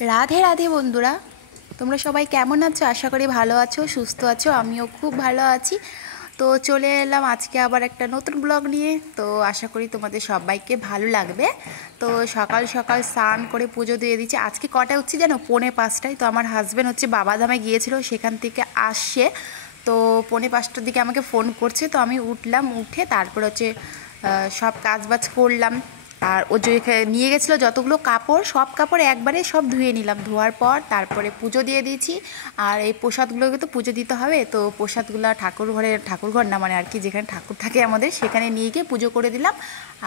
রাধে রাধে বন্ধুরা, তোমরা সবাই কেমন আছো? আশা করি ভালো আছো, সুস্থ আছো। আমিও খুব ভালো আছি। তো চলে এলাম আজকে আবার একটা নতুন ব্লগ নিয়ে। তো আশা করি তোমাদের সবাইকে ভালো লাগবে। তো সকাল সকাল স্নান করে পুজো দিয়ে দিচ্ছি। আজকে কটায় উঠছি জানো? 4:45টায়। তো আমার হাজব্যান্ড হচ্ছে বাবাধামে গিয়েছিল, সেখান থেকে আসছে। তো 4:45টার দিকে আমাকে ফোন করছে। তো আমি উঠলাম, উঠে তারপর হচ্ছে সব কাজবাজ করলাম। আর ও যে নিয়ে গেছিলো যতগুলো কাপড়, সব কাপড় একবারে সব ধুয়ে নিলাম। ধোয়ার পর তারপরে পুজো দিয়ে দিয়েছি। আর এই প্রসাদগুলোকে তো পুজো দিতে হবে। তো প্রসাদগুলো ঠাকুরঘর না, মানে আর কি যেখানে ঠাকুর থাকে আমাদের, সেখানে নিয়ে গিয়ে পুজো করে দিলাম।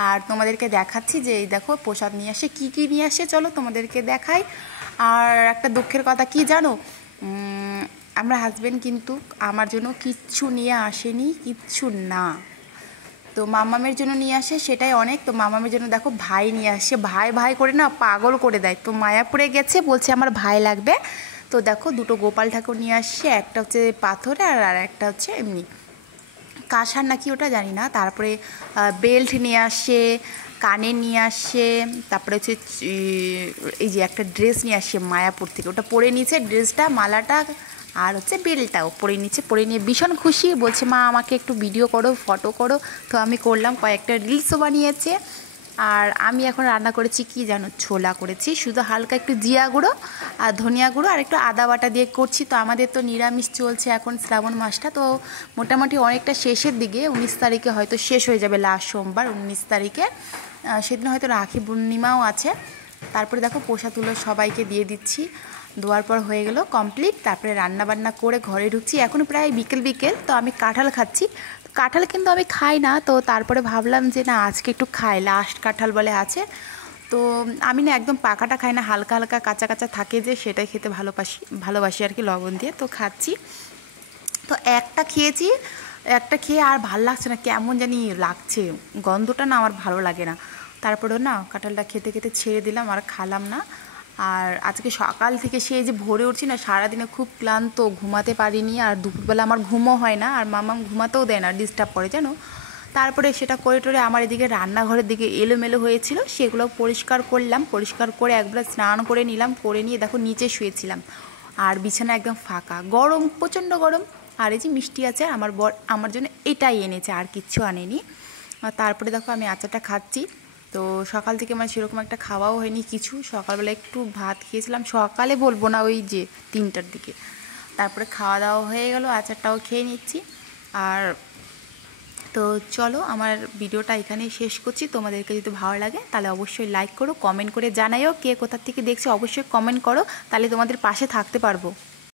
আর তোমাদেরকে দেখাচ্ছি যে এই দেখো প্রসাদ নিয়ে আসে, কী কী নিয়ে আসে চলো তোমাদেরকে দেখাই। আর একটা দুঃখের কথা কি জানো, আমরা হাজব্যান্ড কিন্তু আমার জন্য কিচ্ছু নিয়ে আসেনি, কিচ্ছু না। তো মামামের জন্য নিয়ে আসে, সেটাই অনেক। তো মামামের জন্য দেখো ভাই নিয়ে আসে, ভাই ভাই করে না পাগল করে দেয়। তো মায়াপুরে গেছে, বলছে আমার ভাই লাগবে। তো দেখো দুটো গোপাল ঠাকুর নিয়ে আসছে, একটা হচ্ছে পাথরে আর একটা হচ্ছে এমনি কাঁসার নাকি ওটা জানি না। তারপরে বেল্ট নিয়ে আসে, কানের নিয়ে আসে। তারপরে হচ্ছে এই যে একটা ড্রেস নিয়ে আসে মায়াপুর থেকে, ওটা পরে নিয়েছে, ড্রেসটা মালাটা আর হচ্ছে বেলটাও পরে নিচ্ছে। পরে নিয়ে ভীষণ খুশি, বলছে মা আমাকে একটু ভিডিও করো, ফটো করো। তো আমি করলাম, কয়েকটা রিলসও বানিয়েছে। আর আমি এখন রান্না করেছি কি জানো, ছোলা করেছি, শুধু হালকা একটু জিরা গুঁড়ো আর ধনিয়া গুঁড়ো আর একটু আদা বাটা দিয়ে করছি। তো আমাদের তো নিরামিষ চলছে এখন শ্রাবণ মাসটা, তো মোটামুটি অনেকটা শেষের দিকে, 19 তারিখে হয়তো শেষ হয়ে যাবে, লাস্ট সোমবার 19 তারিখে। সেদিন হয়তো রাখি পূর্ণিমাও আছে। তারপরে দেখো প্রসাদগুলো সবাইকে দিয়ে দিচ্ছি। দেওয়ার পর হয়ে গেল কমপ্লিট। তারপরে রান্না বান্না করে ঘরে ঢুকছি, এখন প্রায় বিকেল বিকেল। তো আমি কাঁঠাল খাচ্ছি। কাঁঠাল কিন্তু আমি খাই না, তো তারপরে ভাবলাম যে না আজকে একটু খাই, লাস্ট কাঁঠাল বলে আছে। তো আমি না একদম পাকাটা খাই না, হালকা হালকা কাঁচা কাঁচা থাকে যে, সেটাই খেতে ভালোবাসি আর কি, লবণ দিয়ে। তো খাচ্ছি। তো একটা খেয়েছি, একটা খেয়ে আর ভাল লাগছে না, কেমন জানি লাগছে, গন্ধটা না আমার ভালো লাগে না। তারপরেও না কাঁঠালটা খেতে খেতে ছেড়ে দিলাম, আর খালাম না। আর আজকে সকাল থেকে সেই যে ভোরে উঠছি না, সারাদিনে খুব ক্লান্ত, ঘুমাতে পারিনি। আর দুপুরবেলা আমার ঘুমও হয় না, আর মামাম ঘুমাতেও দেয় না, ডিস্টার্ব করে জানো। তারপরে সেটা করে টোরে আমার এদিকে রান্নাঘরের দিকে এলোমেলো হয়েছিল, সেগুলো পরিষ্কার করলাম। পরিষ্কার করে একবার স্নান করে নিলাম, করে নিয়ে দেখো নিচে শুয়েছিলাম। আর বিছানা একদম ফাঁকা, গরম, প্রচণ্ড গরম। আর এই যে মিষ্টি আছে, আমার বর আমার জন্য এটাই এনেছে, আর কিচ্ছু আনেনি। আর তারপরে দেখো আমি আচারটা খাচ্ছি। তো সকাল থেকে মানে সেরকম একটা খাওয়াও হয়নি কিছু, সকালবেলা একটু ভাত খেয়েছিলাম, সকালে বলবো না, ওই যে 3টার দিকে। তারপরে খাওয়া দাওয়া হয়ে গেল, আচারটাও খেয়ে নিচ্ছি। আর তো চলো আমার ভিডিওটা এখানেই শেষ করছি। তোমাদেরকে যদি ভালো লাগে তাহলে অবশ্যই লাইক করো, কমেন্ট করে জানাইও কে কোথা থেকে দেখছো, অবশ্যই কমেন্ট করো, তাহলে তোমাদের পাশে থাকতে পারবো।